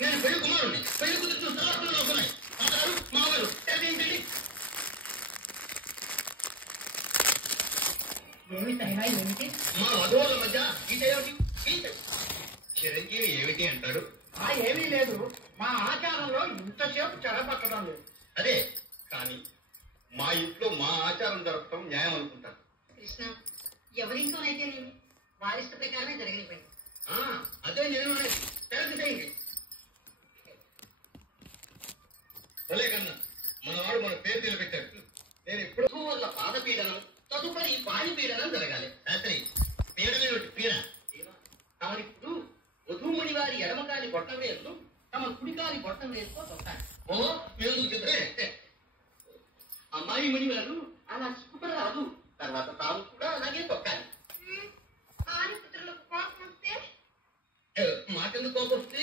నేను పెళ్లి కుమారుని పెళ్లి కూతురు చూస్తా అవుతున్నాయి మావారు ఏమిటి మా వధువుల మధ్య చిరంజీవి ఏమిటి అంటాడు? ఏమీ లేదు, మా ఆచారంలో ఇంతసేపు చెరపట్టడం లేదు. అదే కానీ మా ఇంట్లో మా ఆచారం జరపడం న్యాయం అనుకుంటాను. కృష్ణ, ఎవరింట్లోనైతే నేను వారిష్ట ప్రకారమే జరగనివ్వండి. అదే నేను చేయండి. భలే కన్నా మనవాడు మన పేరు నిలబెట్టాడు. నేను ఇప్పుడు వల్ల పాదపీడనం, తదుపరి పాణిపీడనం జరగాలి. రాత్రి పీడనేటి పీడ ఇప్పుడు వధూమణి వారి ఎడమకాలి బొట్టం వేరును తమ కుడికాలి బొట్టం వేరుతో తొక్కాలి. మేము చెప్తే అమ్మాయి మణి వారు అలా సిగ్గుపడరాదు. తర్వాత తాము కూడా అలాగే తొక్కాలి. ఆనిపుత్రులకు కోపం వస్తే మాకెందుకు కోపం వస్తే